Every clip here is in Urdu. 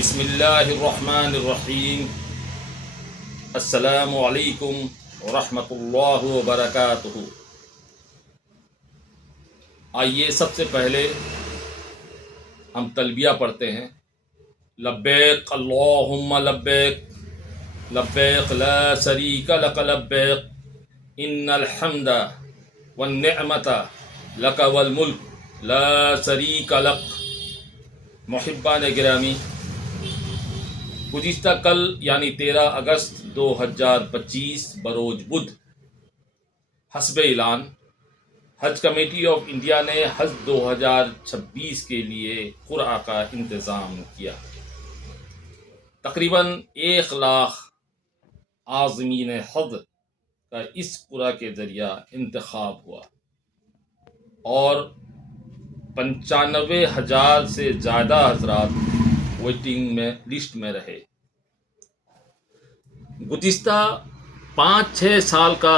بسم اللہ الرحمن الرحیم۔ السلام علیکم ورحمۃ اللہ وبرکاتہ۔ آئیے سب سے پہلے ہم تلبیہ پڑھتے ہیں۔ لبیک اللہم لبیک، لبیک لا شریک لک لبیک، ان الحمد والنعمت لک والملک لا شریک لک۔ محبان گرامی، گزشتہ کل یعنی 13 اگست 2025 بروز بدھ حسب اعلان حج کمیٹی آف انڈیا نے حج 2026 کے لیے قرعہ کا انتظام کیا۔ تقریباً 1 لاکھ عازمین حج کا اس قرعہ کے ذریعہ انتخاب ہوا اور 95,000 سے زیادہ حضرات ویٹنگ میں لسٹ میں رہے۔ گزشتہ 5-6 سال کا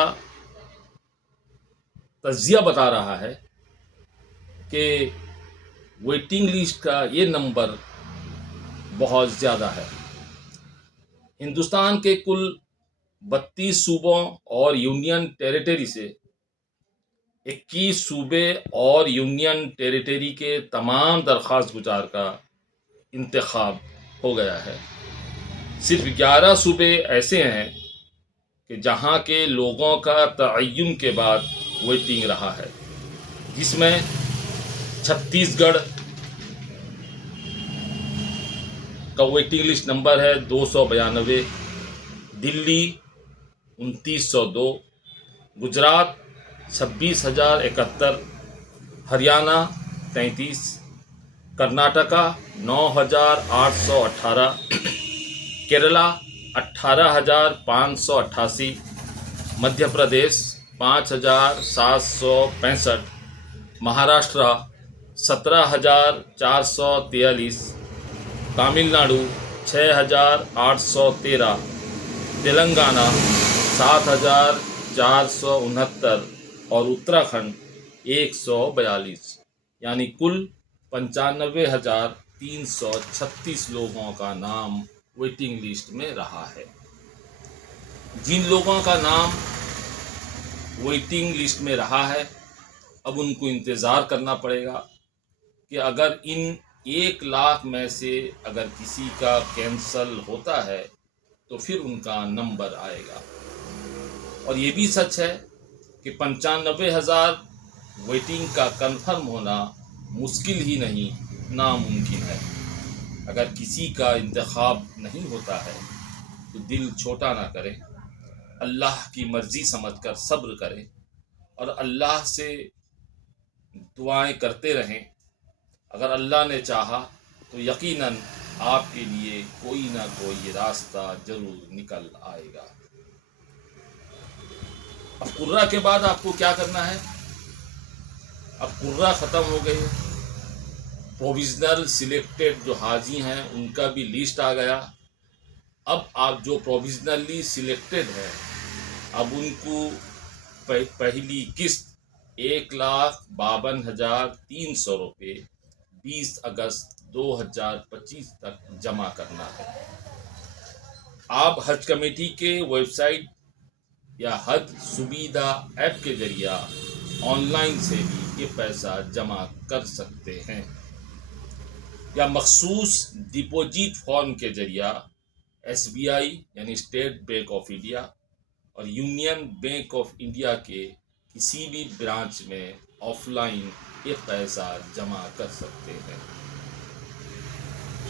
تجزیہ بتا رہا ہے کہ ویٹنگ لسٹ کا یہ نمبر بہت زیادہ ہے۔ ہندوستان کے کل 32 صوبوں اور یونین ٹیریٹری سے 21 صوبے اور یونین ٹیریٹری کے تمام درخواست گزار کا انتخاب ہو گیا ہے۔ صرف 11 صوبے ایسے ہیں کہ جہاں کے لوگوں کا تعین کے بعد ویٹنگ رہا ہے، جس میں چھتیس گڑھ کا ویٹنگ لسٹ نمبر ہے 292، دلی 2902، گجرات 26,071، ہریانہ 33، کرناٹکا 9,818، کیرلا 18,588، مدھیہ پردیش 5,765، مہاراشٹرا 17,443، تامل ناڈو 6,813، تلنگانہ 7,469 اور اتراکھنڈ 142، یعنی کل 95,336 لوگوں کا نام ویٹنگ لسٹ میں رہا ہے۔ جن لوگوں کا نام ویٹنگ لسٹ میں رہا ہے، اب ان کو انتظار کرنا پڑے گا کہ اگر ان 1 لاکھ میں سے اگر کسی کا کینسل ہوتا ہے تو پھر ان کا نمبر آئے گا۔ اور یہ بھی سچ ہے کہ 95,000 ویٹنگ کا کنفرم ہونا مشکل ہی نہیں، ناممکن ہے۔ اگر کسی کا انتخاب نہیں ہوتا ہے تو دل چھوٹا نہ کریں، اللہ کی مرضی سمجھ کر صبر کریں اور اللہ سے دعائیں کرتے رہیں۔ اگر اللہ نے چاہا تو یقیناً آپ کے لیے کوئی نہ کوئی راستہ ضرور نکل آئے گا۔ اب قرعہ کے بعد آپ کو کیا کرنا ہے؟ اب قرعہ ختم ہو گئی، پروویژنل سلیکٹڈ جو حاجی ہیں ان کا بھی لسٹ آ گیا۔ اب آپ جو پروویژنلی سلیکٹڈ ہیں، اب ان کو پہلی قسط 1,52,300 روپے 20 اگست 2025 تک جمع کرنا ہے۔ آپ حج کمیٹی کے ویب سائٹ یا حج سویدھا ایپ کے ذریعہ آن لائن سے بھی یہ پیسہ جمع کر سکتے ہیں، یا مخصوص ڈپوزٹ فارم کے ذریعہ SBI یعنی اسٹیٹ بینک آف انڈیا اور یونین بینک آف انڈیا کے کسی بھی برانچ میں آف لائن یہ پیسہ جمع کر سکتے ہیں۔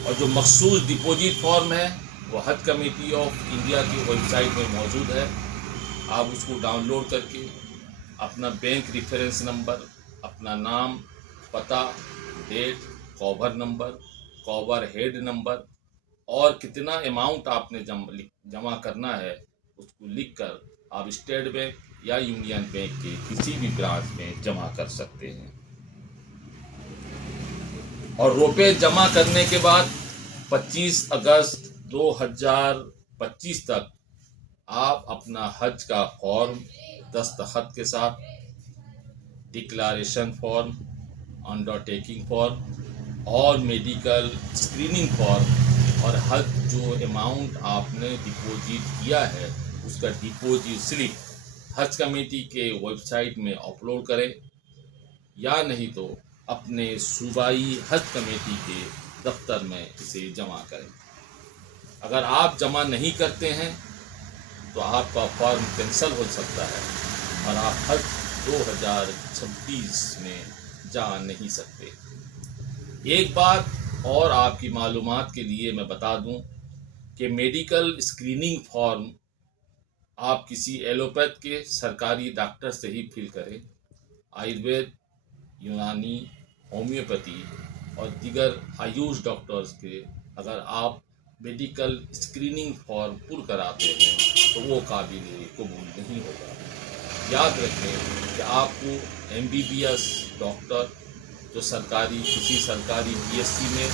اور جو مخصوص ڈپوزٹ فارم ہے وہ حج کمیٹی آف انڈیا کی ویب سائٹ میں موجود ہے۔ آپ اس کو ڈاؤن لوڈ کر کے اپنا بینک ریفرنس نمبر، اپنا نام، پتہ، date, Khober number, Khober head number اور کتنا اماؤنٹ آپ نے جمع کرنا ہے اس کو لکھ کر آپ اسٹیٹ بینک یا یونین بینک کے کسی بھی برانچ میں جمع کر سکتے ہیں۔ اور روپے جمع کرنے کے بعد 25 اگست 2025 تک آپ اپنا حج کا فارم دستخط کے ساتھ، ڈکلریشن فارم، انڈرٹیکنگ فارم اور میڈیکل اسکریننگ فارم اور حج جو اماؤنٹ آپ نے ڈپوزٹ کیا ہے اس کا ڈپوزٹ سلپ حج کمیٹی کے ویب سائٹ میں اپلوڈ کریں، یا نہیں تو اپنے صوبائی حج کمیٹی کے دفتر میں اسے جمع کریں۔ اگر آپ جمع نہیں کرتے ہیں تو آپ کا فارم کینسل ہو سکتا ہے اور آپ حج 2026 میں جا نہیں سکتے۔ ایک بات اور آپ کی معلومات کے لیے میں بتا دوں کہ میڈیکل اسکریننگ فارم آپ کسی ایلوپیتھ کے سرکاری ڈاکٹر سے ہی فل کریں۔ آیوروید، یونانی، ہومیوپیتھی اور دیگر آیوش ڈاکٹرز کے اگر آپ میڈیکل اسکریننگ فارم پر کراتے ہیں تو وہ قابل قبول نہیں ہوگا۔ یاد رکھیں کہ آپ کو MBBS ڈاکٹر جو کسی سرکاری PSC میں،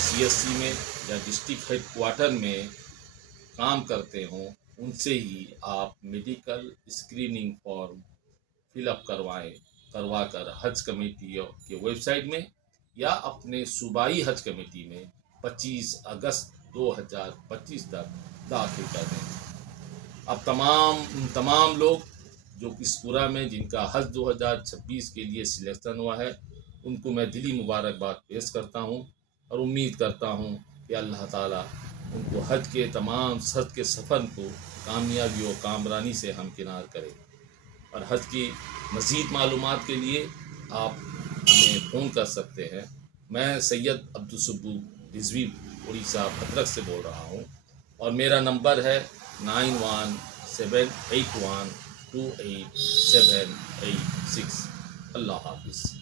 CSC میں یا ڈسٹرکٹ ہیڈ کوارٹر میں کام کرتے ہوں ان سے ہی آپ میڈیکل اسکریننگ فارم فل اپ کروا کر حج کمیٹی کے ویب سائٹ میں یا اپنے صوبائی حج کمیٹی میں 25 اگست 2025 تک داخل کر دیں۔ اب تمام لوگ جو اس پورا میں جن کا حج 2026 کے لیے سلیکشن ہوا ہے ان کو میں دلی مبارکباد پیش کرتا ہوں اور امید کرتا ہوں کہ اللہ تعالیٰ ان کو حج کے سفر کو کامیابی و کامرانی سے ہمکنار کرے۔ اور حج کی مزید معلومات کے لیے آپ ہمیں فون کر سکتے ہیں۔ میں سید عبدالسبو رضوی اڑیسہ بھدرک سے بول رہا ہوں اور میرا نمبر ہے 9178128786۔ اللہ حافظ۔